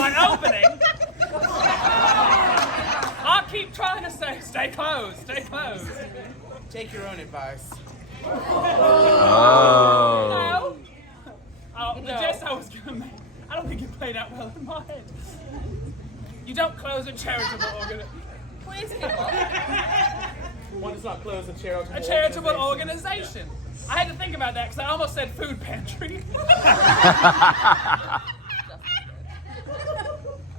by opening. I keep trying to say, stay closed, stay closed. Take your own advice. No. Oh, the jest I was gonna make. I don't think it played out well in my head. You don't close a charitable organization. Please keep on. One does not close a charitable Organization. I had to think about that because I almost said food pantry.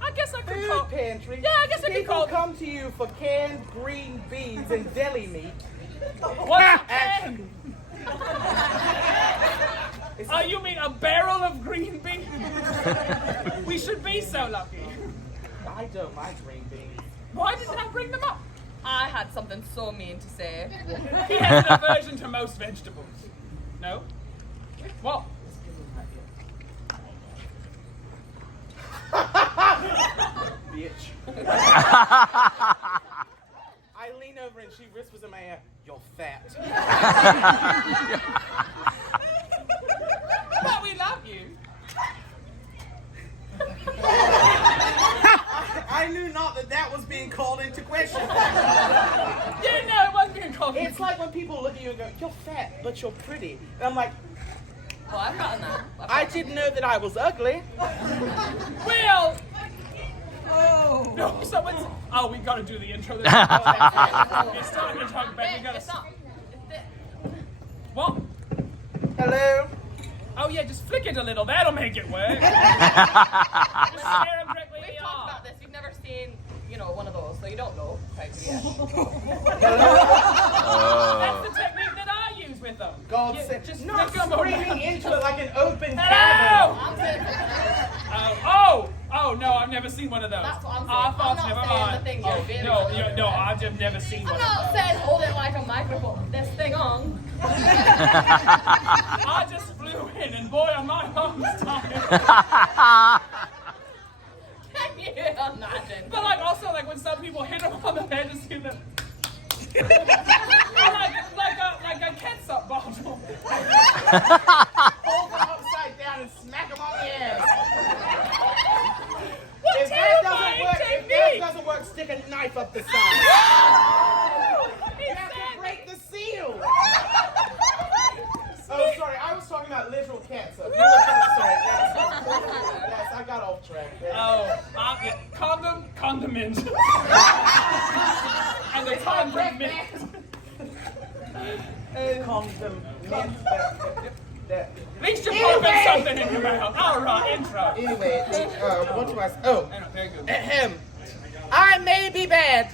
I guess I could call Food pantry. Yeah, I guess I could call. People come to you for canned green beans and deli meat. What's a can? Oh, you mean a barrel of green beans? We should be so lucky. I don't like green beans. Why didn't I bring them up? I had something so mean to say. He has an aversion to most vegetables. No? What? Bitch. I lean over and she whispers in my ear, "You're fat." But we love you. I knew not that was being called into question. Yeah, no, it wasn't being called. It's like when people look at you and go, "You're fat, but you're pretty." And I'm like, Well, I've gotten that. I didn't know that I was ugly. Well. No, someone's. Oh, we gotta do the intro. It's starting to talk about. We gotta. It's not. What? Hello? Oh yeah, just flick it a little. That'll make it work. Just stare him directly in We've the talked eye. about this. You've never seen, one of those, so you don't know how to yet. That's the technique that I use with them. God Yeah, said, just not flick 'em screaming around. into it like an open Hello! cabin. I'm saying Oh, no, I've never seen one of those. That's what I'm saying. I I'm thought, not never saying mind. the thing you're doing. No, I've just never seen one I'm of not those. saying hold it like a microphone. This thing on. I just flew in, and boy, are my arms tired. Can you imagine? But also when some people hit them on the head to see them. like a ketchup bottle. Hold them upside down and smack them on the ass. What If that doesn't work, stick a knife up the side. You have to break the seal. Oh, sorry, I was talking about literal cancer. Sorry, yes, I got off track there. Yeah, condiment. And the condiment. Condiment. At least you're popping something in your mouth. All right, intro. Anyway, what do I say? Oh, Very good. ahem. I may be bad,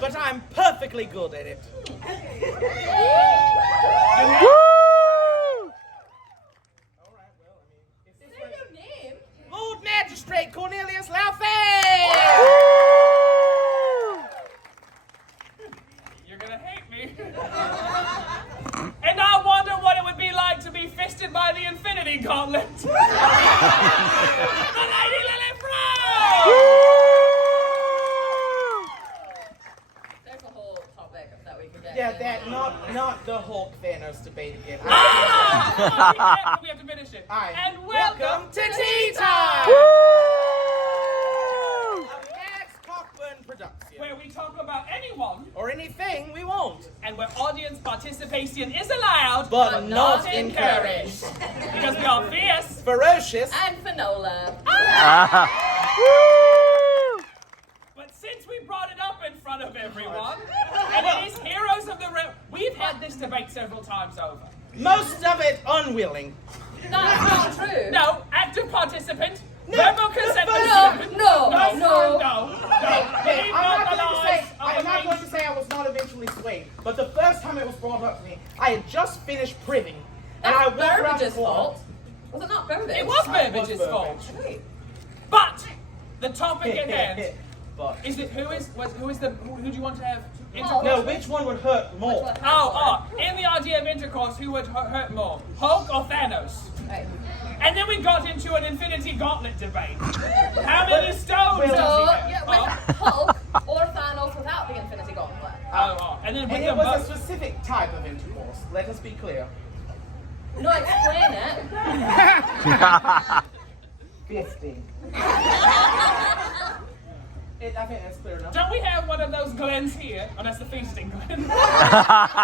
but I'm perfectly good at it. Say your name. Lord Magistrate Cornelius Laufey! You're gonna hate me. And I wonder what it would be like to be fisted by the Infinity Gauntlet. The Lady Lily Frow! There's a whole topic that we can get. Yeah, in. that, not the Hulk Thanos debate again. We have to finish it. Aye. And welcome to Tea Time! A Max Cockburn production. where we talk about anyone Or anything we want. and where audience participation is allowed But not encouraged. because we are fierce. Ferocious. And Finola. But since we brought it up in front of everyone, and it is heroes of the we've had this debate several times over. Most of it unwilling. That's not true. No, active participant. Verbal consent. No. I'm not going lies to say I was not eventually swayed, but the first time it was brought up to me, I had just finished priving, and I That's walked around the Burbage's corner. fault. Was it not Burbage? It was Burbage's fault. Right. But the topic at hand But is it who do you want to have intercourse? no, which one would hurt more? In the idea of intercourse, who would hurt more, Hulk or Thanos? Right. And then we got into an Infinity Gauntlet debate. How many stones So, does he have? yeah, with Hulk or Thanos without the Infinity Gauntlet. And then with And them it was a both. specific type of intercourse. Let us be clear. No, explain it. 50. I think that's clear enough. Don't we have one of those Glens here? Oh, that's the feasting Glen. I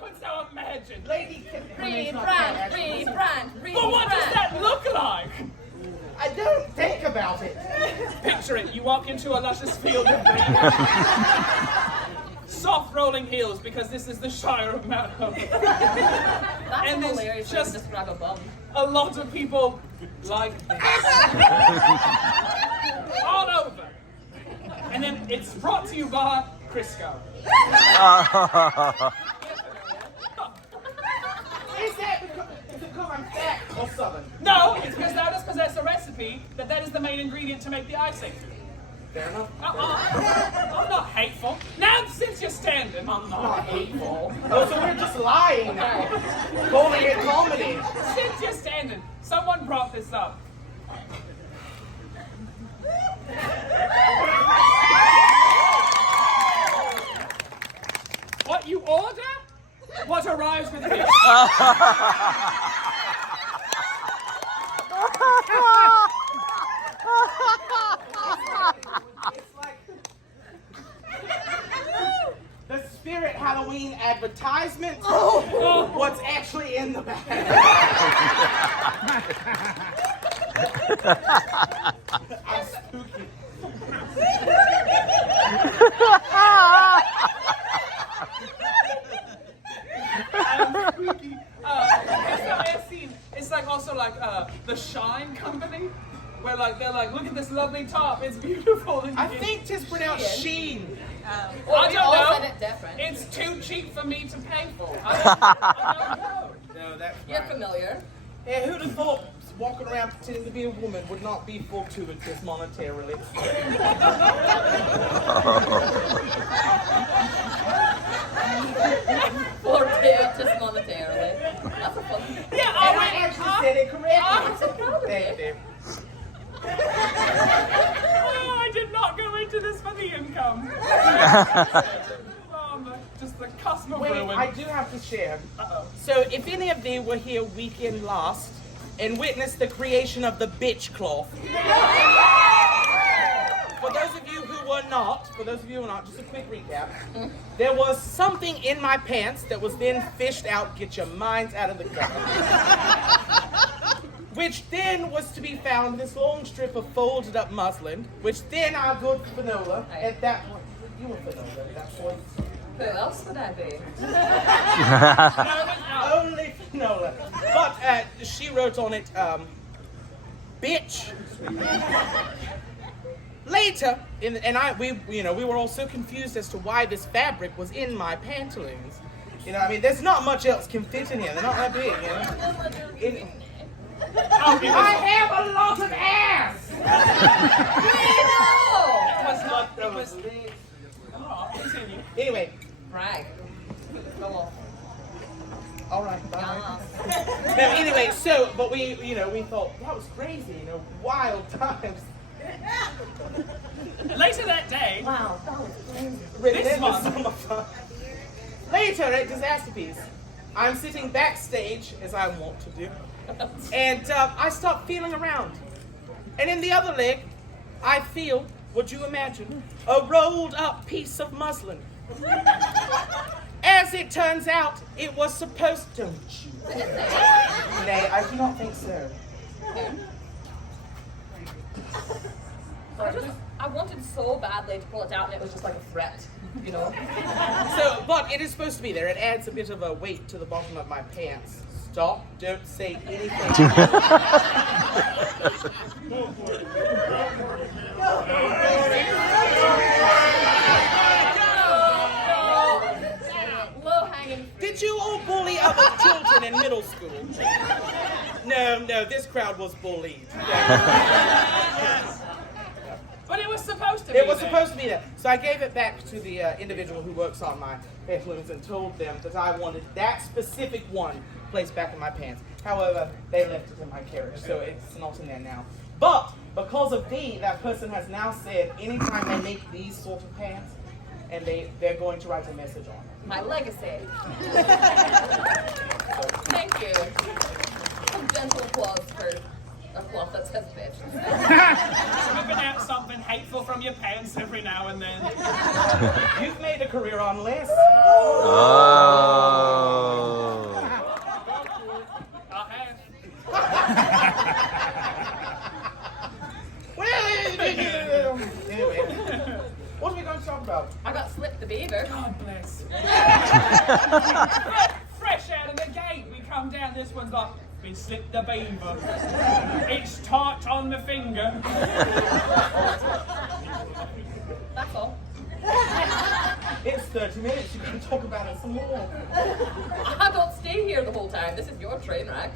could so imagine. Lady, Rebrand. But what does that look like? I don't think about it. Picture it. You walk into a luscious field of green. Soft rolling hills, because this is the Shire of Mount Hope. That's And there's hilarious way just- to describe a bum. A lot of people like this. All over. And then it's brought to you by Crisco. Is it because I'm fat or southern? No, it's because thou dost possess a recipe that is the main ingredient to make the icing. Fair enough. I'm not hateful. Now, since you're standing, I'm Not hateful. Oh, so we're just lying now. Calling it comedy. Since you're standing, someone brought this up. What you order, what arrives with it. It's like the Spirit Halloween advertisement. What's actually in the bag? I'm spooky. It's like also like the Shine Company, where like they're like, look at this lovely top, it's beautiful. And I think it's pronounced Sheen. Well, I we don't all know. said it different. It's too cheap for me to pay for. I don't know. No, that's You're fine. familiar. Yeah, who'd have thought walking around pretending to be a woman would not be fortuitous monetarily? Fortuitous monetarily. That's a fun. Yeah, And I actually said it correctly. Thank you. Oh, I did not go into this for the income. Just the cusp of Wait, ruin. I do have to share. Uh-oh. So, if any of thee were here weekend last and witnessed the creation of the bitch cloth, for those of you who were not, just a quick recap. There was something in my pants that was then fished out. Get your minds out of the gutter. Which then was to be found this long strip of folded up muslin, which then our good Finola, at that point, you were Finola at that point. Who else would I be? Only Finola. But she wrote on it, bitch. Later, we were all so confused as to why this fabric was in my pantaloons. You know, I mean, there's not much else can fit in here. They're not that big, you know. I have a lot of ass. Anyway, Brag. Go on. all right, bye. Yeah. No, anyway, but we thought that was crazy, wild times. Later that day, Wow, that was crazy. This month. Summertime. Later at Disasterpiece, I'm sitting backstage, as I want to do, and I start feeling around. And in the other leg, I feel, would you imagine, a rolled up piece of muslin. As it turns out, it was supposed to. Don't you? Nay, I do not think so. I wanted so badly to pull it out, and it was just like a threat, you know. So, but it is supposed to be there. It adds a bit of a weight to the bottom of my pants. Stop, don't say anything. Low hanging. Did you all bully other children in middle school? No, this crowd was bullied. but it was supposed to be. It was there. supposed to be there. So I gave it back to the individual who works on my pantaloons and told them that I wanted that specific one placed back in my pants. However, they left it in my carriage, so it's not in there now. But because of me, that person has now said anytime they make these sort of pants, and they're going to write a message on it. My legacy. Thank you. Slipping out something hateful from your pants every now and then. You've made a career on less. Oh. I have. Well, anyway, what are we going to talk about? I got Slip the Beaver. God bless. Fresh out of the gate, we come down. This one's like, we slipped the beaver. It's tight on the finger. That's all. It's 30 minutes. You can talk about it some more. I don't stay here the whole time. This is your train wreck.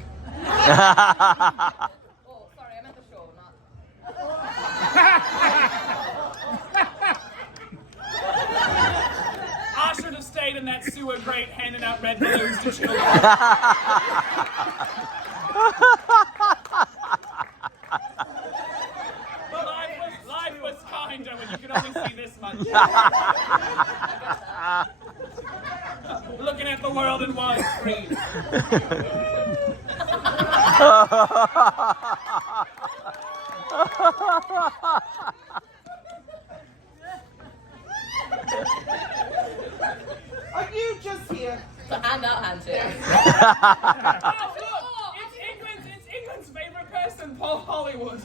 Oh, sorry, I meant the show, not. I should have stayed in that sewer grate handing out red balloons to children. Life was kinder when you could only see this much. Looking at the world in widescreen. Are you just here? So hand out handshakes. Oh, look! It's England's favourite person, Paul Hollywood.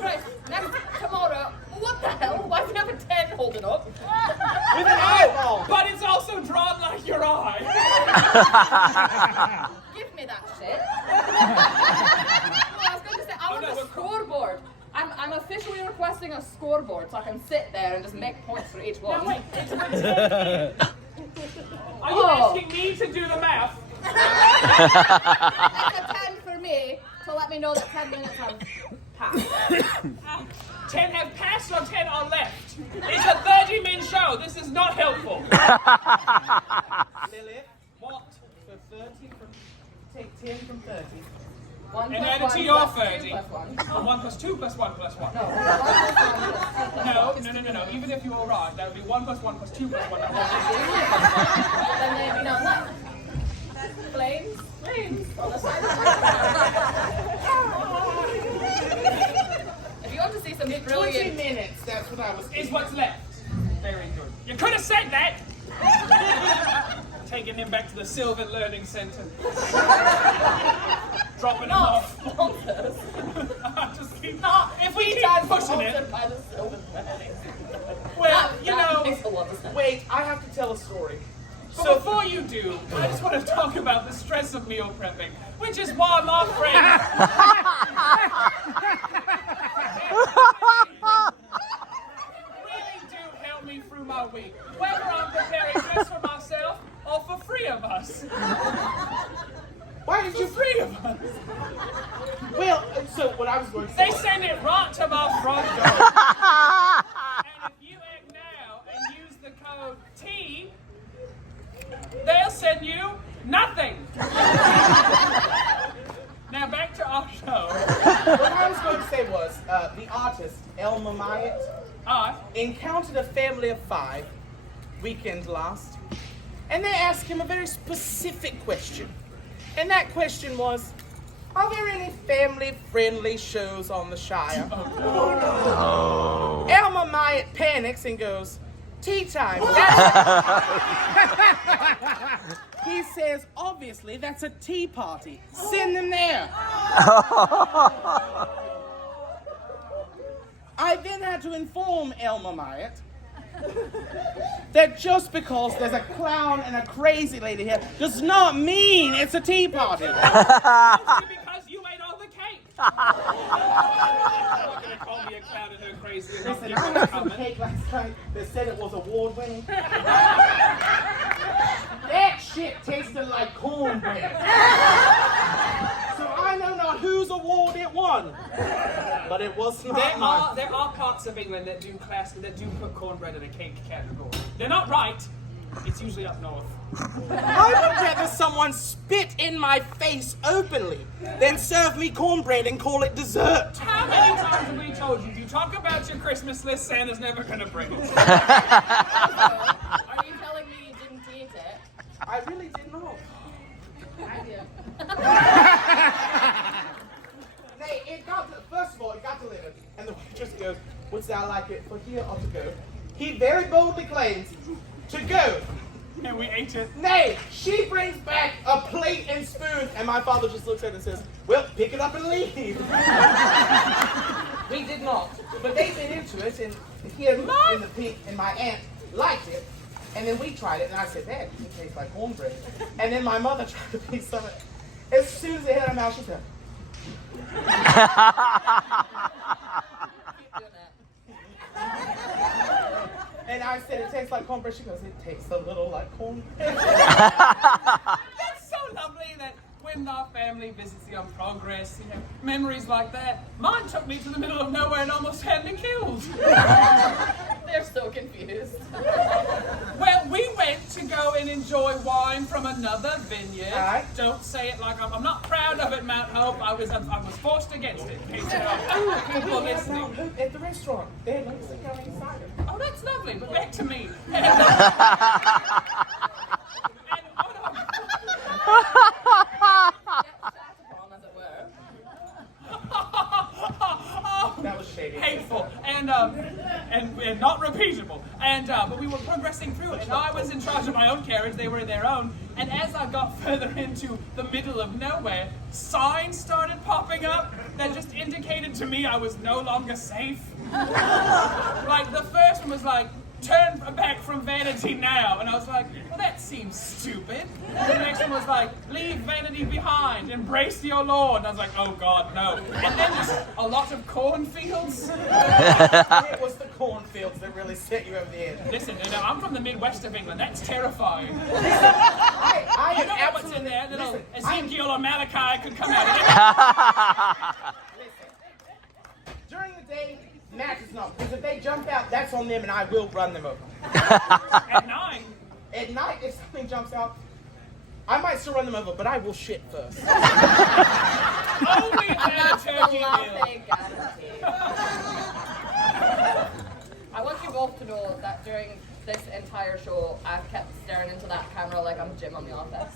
Right, next, tomorrow. What the hell? Why do you have a 10 holding up? With an eyeball. But it's also drawn like your eye. Give me that shit. I was going to say, I want a scoreboard. I'm officially requesting a scoreboard so I can sit there and just make points for each one. No, wait, it's pretend. Are you asking me to do the math? That's a 10 for me to let me know that 10 minutes have passed. 10 have passed or 10 are left. It's a 30-minute show. This is not helpful. Lilith, What? so 30 from... Take 10 from 30. 1 And plus add it 1 to your plus 2 30. plus 1. 1 plus 2 plus 1 plus 1. No, 1 plus 1 plus 2 plus 1. No. Even if you were right, that would be 1 plus 1 plus 2 plus 1. Then there'd be none left. Flames? Flames on the side of If you want to see some 20 brilliant... minutes, that's what I was Is thinking. what's left. Very good. You could have said that. Taking him back to the Sylvan Learning Centre. Dropping him off. Sponsors. Just keep, Not if we keep pushing sponsored it. by the Sylvan Learning. Well, you That know. makes a lot of sense. Wait, I have to tell a story. But before you do, I just want to talk about the stress of meal prepping, which is why my friends really do help me through my week, whether I'm preparing just for myself or for 3 of us. Why did you... For 3 of us. Well, so what I was going to They say... send it right to my front door. And if you act now and use the code T, they'll send you nothing. Now back to our show. What I was going to say was, the artist, Elma Myatt, encountered a family of 5 weekend last, and they asked him a very specific question. And that question was, are there any family-friendly shows on the Shire? Oh. Elma Myatt panics and goes, Tea Time. He says, obviously, that's a tea party. Send them there. I then had to inform Elma Myatt that just because there's a clown and a crazy lady here does not mean it's a tea party. Mostly because you ate all the cake. You're not going to call me a clown and her crazy and not Listen, give I me had a some comment. cake last night that said it was award-winning. That shit tasted like cornbread. So I know not whose award it won, but it was not mine. There are parts of England that do put cornbread in a cake category. They're not right. It's usually up north. I would rather someone spit in my face openly than serve me cornbread and call it dessert. How many times have we told you, if you talk about your Christmas list, Santa's never going to bring it? Are you telling me you didn't eat it? I really did not. I do. first of all, it got delivered, and the waitress goes, "Would thou like it for here or to go?" He very boldly claims to go. And we ate it. Nay, she brings back a plate and spoon, and my father just looks at it and says, "Well, pick it up and leave." We did not, but they bit into it, and here in the pink, and my aunt liked it, and then we tried it, and I said, "That it tastes like cornbread." And then my mother tried to piece some of it. As soon as it hit her mouth, she said, Keep doing that. and I said, "It tastes like cornbread." She goes, "It tastes a little like cornbread." That's so lovely that when our family visits the Progress, you know, memories like that. Mine took me to the middle of nowhere and almost had me killed. They're so confused. Well, we went to go and enjoy wine from another vineyard. Aye. Don't say it like I'm not proud of it, Mount Hope. I was forced against it. In case there are people We have listening. now at the restaurant. They had like some kind of cider. Oh, that's lovely, but back to me. As it were. That was shady. Hateful and not repeatable. But we were progressing through it, and I was in charge of my own carriage. They were in their own. And as I got further into the middle of nowhere, signs started popping up that just indicated to me I was no longer safe. Like the first one was like, "Turn back from vanity now," and I was like, "Well, that seems stupid." And the next one was like, "Leave vanity behind, embrace your Lord," and I was like, "Oh God, no!" And then just a lot of cornfields. It was the cornfields that really set you over the edge. Listen, you know, I'm from the Midwest of England. That's terrifying. I You am know what's in absolutely. there? Little Listen, Ezekiel or Malachi could come out of it. listen. During the day, matches not. Because if they jump out, that's on them, and I will run them over. At night. At night, if something jumps out, I might still run them over, but I will shit first. Only at a turkey meal. Laughing guarantee. I want you both to know that during this entire show, I've kept staring into that camera like I'm Jim on The Office.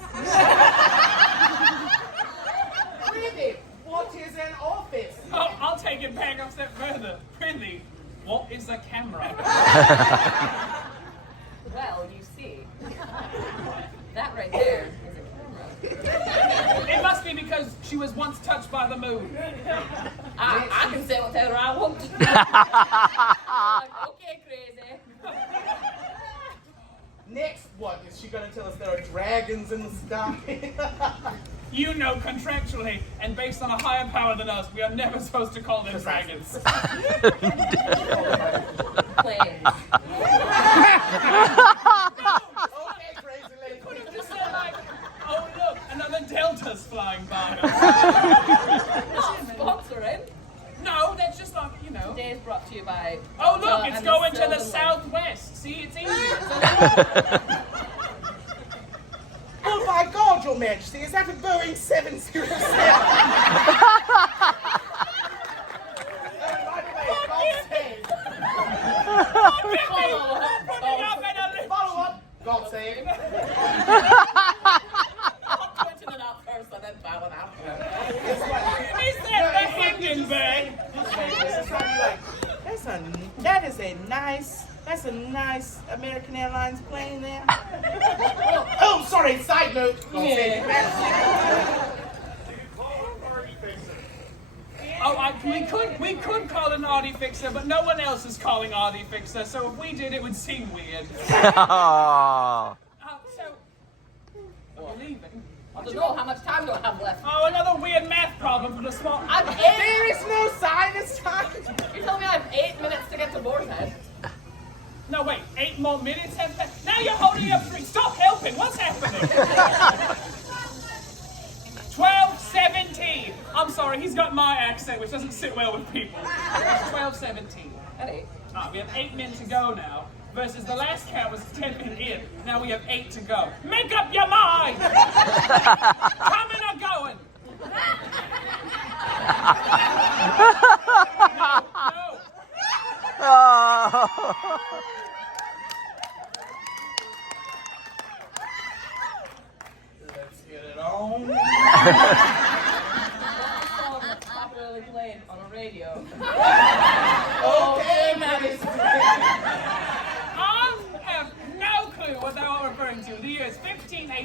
Really? What is an office? Oh, I'll take it back a step further. Prithee, what is a camera? Well, you see, that right there is a camera. It must be because she was once touched by the moon. I can say whatever I want. Like, okay, crazy. Next, what? Is she going to tell us there are dragons in the sky? You know contractually, and based on a higher power than us, we are never supposed to call them dragons. Planes. Okay, crazy lady. Could have just said like, "Oh look, another Delta's flying by us." Sponsoring. No, that's just like, you know. Today is brought to you by. Oh look, Delta it's and going to the Sylvan southwest. See, it's easier. Oh my God, Your Majesty, is that a Boeing 707? By the way, God's save. Follow up. God save. Twitching it out first and then bowing after. Is that the Hindenburg? That's a nice American Airlines plane there. Oh, sorry, side note. God save Your Majesty. Oh, we could call it an Audi Fixer, but no one else is calling Audi Fixer, so if we did, it would seem weird. Oh. So, are you leaving? I don't know how much time do I have left. Oh, another weird math problem for the small. There is no sign this time. You told me I have 8 minutes to get to Boar's Head. No, wait, 8 more minutes have passed. Now you're holding up 3. Stop helping. What's happening? 12:17. I'm sorry, he's got my accent, which doesn't sit well with people. 12:17. At 8. We have 8 men to go now, versus the last count was 10 men in. Now we have 8 to go. Make up your mind! Coming or going? No. Oh. Let's get it on. Popularly played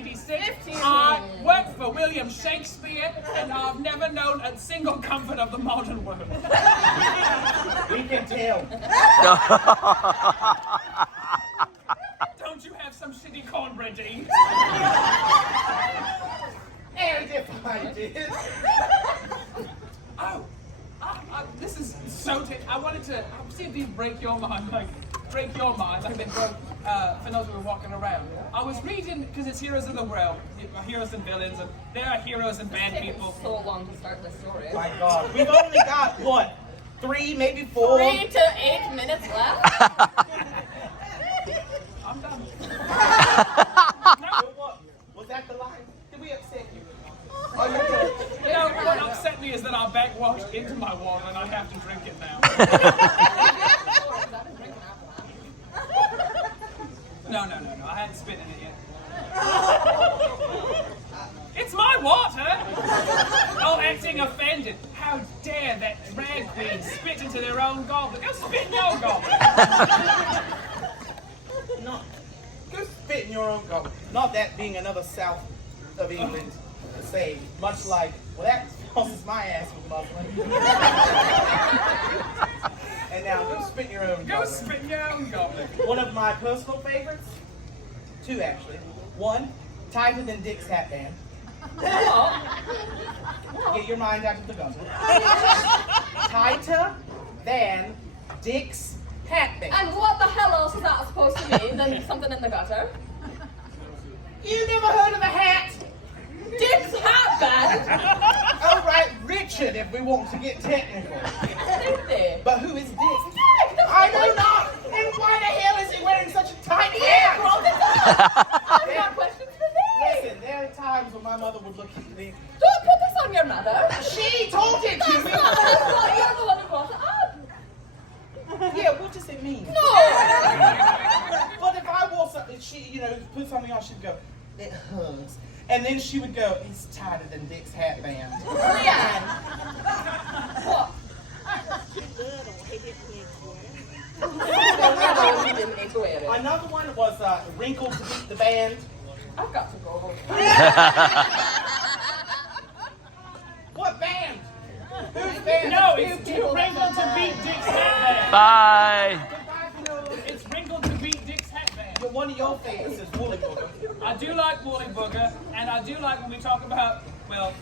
1986. 15. I worked for William Shakespeare, and I've never known a single comfort of the modern world. We can tell. Don't you have some shitty cornbread to eat? And if I did. Oh, this is so I wanted to see if these break your mind, like they broke for those who were walking around. I was reading, because it's heroes of the world, heroes and villains, and there are heroes and bad people. So long to start this story. My God, we've only got what, 3, maybe 4. 3 to 8 minutes left. I'm done. What? Was that the line? Did we upset you? Oh, you good? You know, what upset me is that I backwashed into my water and I have to drink it now. No, I hadn't spit in it yet. It's my water! Oh, acting offended. How dare that drag queen spit into their own goblet. Go spit in your goblet. No. Go spit in your own goblet. Not that being another south of England say, much like, well, that crosses my ass with muslin. And now, go spit in your own Go goblet. spit in your own goblet. One of my personal favorites, 2 actually. 1, tighter than Dick's hat band. Get your mind out of the gutter. Tighter than Dick's hat band. And what the hell else is that supposed to mean than something in the gutter? You never heard of a hat? Dick's hat band! Oh, right, Richard, if we want to get technical. Think they? But who is Dick? Dick! I know not! And why the hell is he wearing such a tiny hat? I've got questions for this! Listen, there are times when my mother would look at me. Don't put this on your mother! She told it to That's me! not her fault, you're the one who brought it up! Yeah, what does it mean? No! But if I wore something, she, put something on, she'd go, it hurts. And then she would go, it's tighter than Dick's hat band. Yeah. What? Another one was wrinkled to beat the band. I've got to go. What band? Whose band? No, it's too wrinkled to beat Dick's hat band. Bye. It's wrinkled to beat Dick's hat band. One of your favorites is Woolly Booger. I do like Woolly Booger, and I do like when we talk about, well,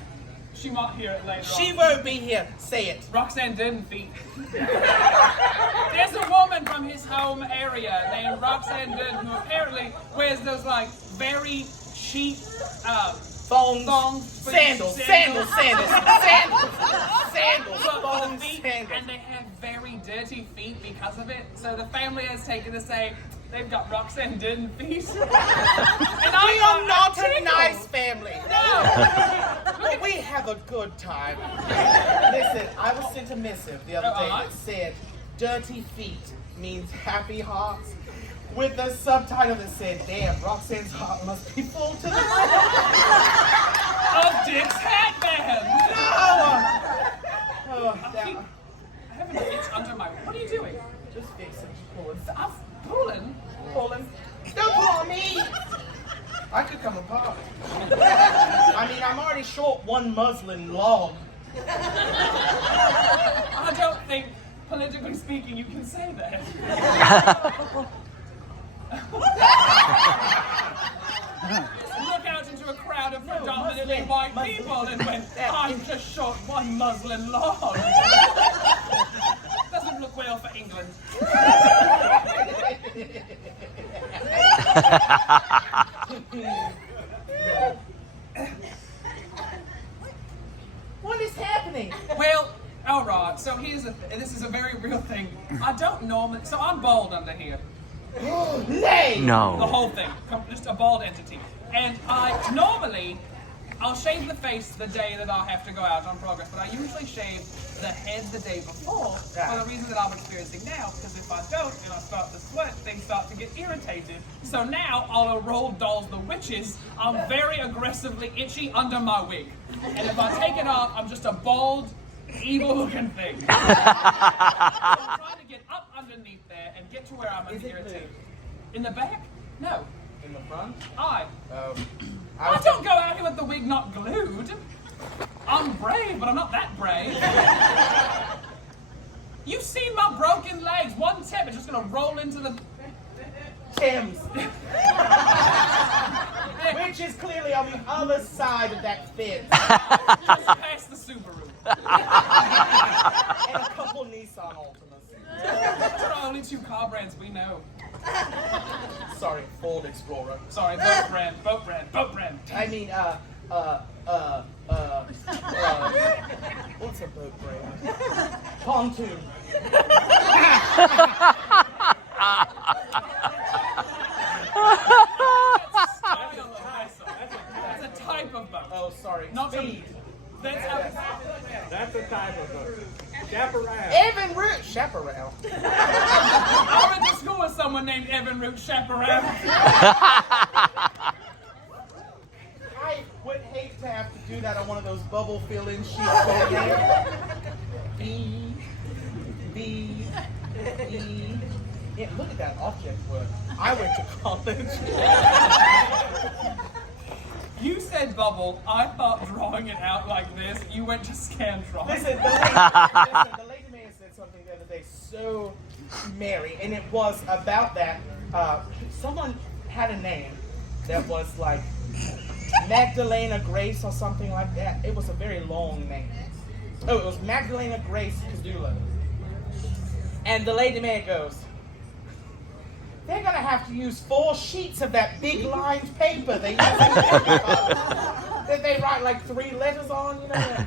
she might hear it later She on. won't be here. Say it. Roxanne didn't feet. There's a woman from his home area named Roxanne Didden who apparently wears those like very cheap Thongs. Sandals. for Thongs, the feet, sandals. and they have very dirty feet because of it. So the family has taken to say they've got Roxanne Didden feet. And We are not a nice family. No. But we have a good time. Listen, I was sent a missive the other day that said, dirty feet means happy hearts. With the subtitle that said, damn, Roxanne's heart must be full to the Of Dick's hat band. Oh, I have an itch under my. What are you doing? just fix it. Pulling. I'm pulling. Pulling. Don't pull on me. I could come apart. I mean, I'm already short one muslin log. I don't think, politically speaking, you can say that. Look out into a crowd of predominantly white people and went, I'm just short one muslin log. Doesn't look well for England. What is happening? Well, all right. So this is a very real thing. I don't normally. So I'm bald under here. Nay! The No. whole thing, just a bald entity. And I'll shave the face the day that I have to go out on progress, but I usually shave the head the day before for the reason that I'm experiencing now, because if I don't and I start to sweat, things start to get irritated. So now, I'll roll dolls the witches, I'm very aggressively itchy under my wig. And if I take it off, I'm just a bald, evil-looking thing. So I'm trying to get up underneath there and get to where I'm Is it irritated. blue? In the back? No. In the front? I. not glued. I'm brave, but I'm not that brave. You've seen my broken legs. One tip is just gonna roll into the Thames. Which is clearly on the other side of that fence. just past the Subaru. And a couple Nissan Altimas. Those are the only two car brands we know. Sorry, Ford Explorer. Sorry, boat brand. I mean, what's a boat brand? Pontoon. That's a type of boat. Oh, sorry. Not Speed. That's That's a type of boat. Chaparral. Evan Root. Chaparral. I went to school with someone named Evan Root Chaparral. I would hate to have to do that on one of those bubble fill-in sheets. B. Yeah, look at that object work. I went to college. You said bubble. I thought drawing it out like this. You went to Scantron. Listen, the lady man said something the other day so merry, and it was about that. Someone had a name that was like Magdalena Grace or something like that. It was a very long name. Oh, it was Magdalena Grace Padula. And the lady man goes, they're gonna have to use 4 sheets of that big lined paper they use that they write like 3 letters on, you know.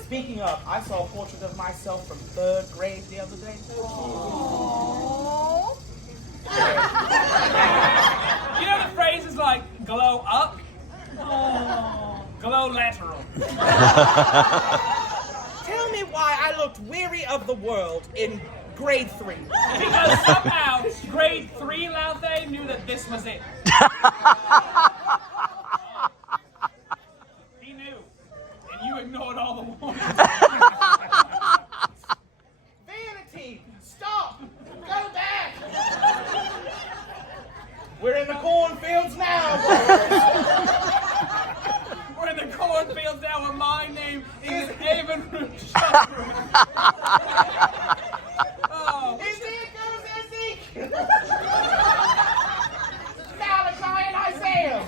Speaking of, I saw a portrait of myself from 3rd grade the other day. Aww. You know the phrase is like glow up, glow lateral. Tell me why I looked weary of the world in grade 3. Because somehow grade 3 Lauthe knew that this was it. He knew, and you ignored all the warnings. Vanity, stop! Go back! We're in the cornfields now. We're in the cornfields now, and my name is Evan Root. There goes Ezekiel. Malachi and Isaiah.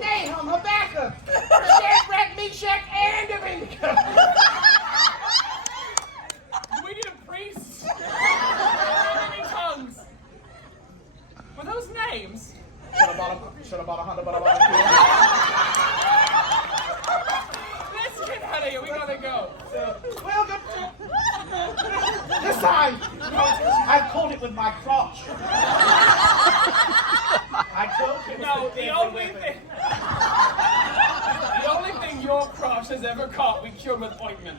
Nahum, Habakkuk, Shadrach, Meshach, and Abednego. Do we need a priest? How many tongues? Were those names? Should have bought a hundred, but I bought Let's get out of here. We gotta go. welcome to... This time, I called it with my crotch. I told you. No, the only thing your crotch has ever caught, we cured with ointment.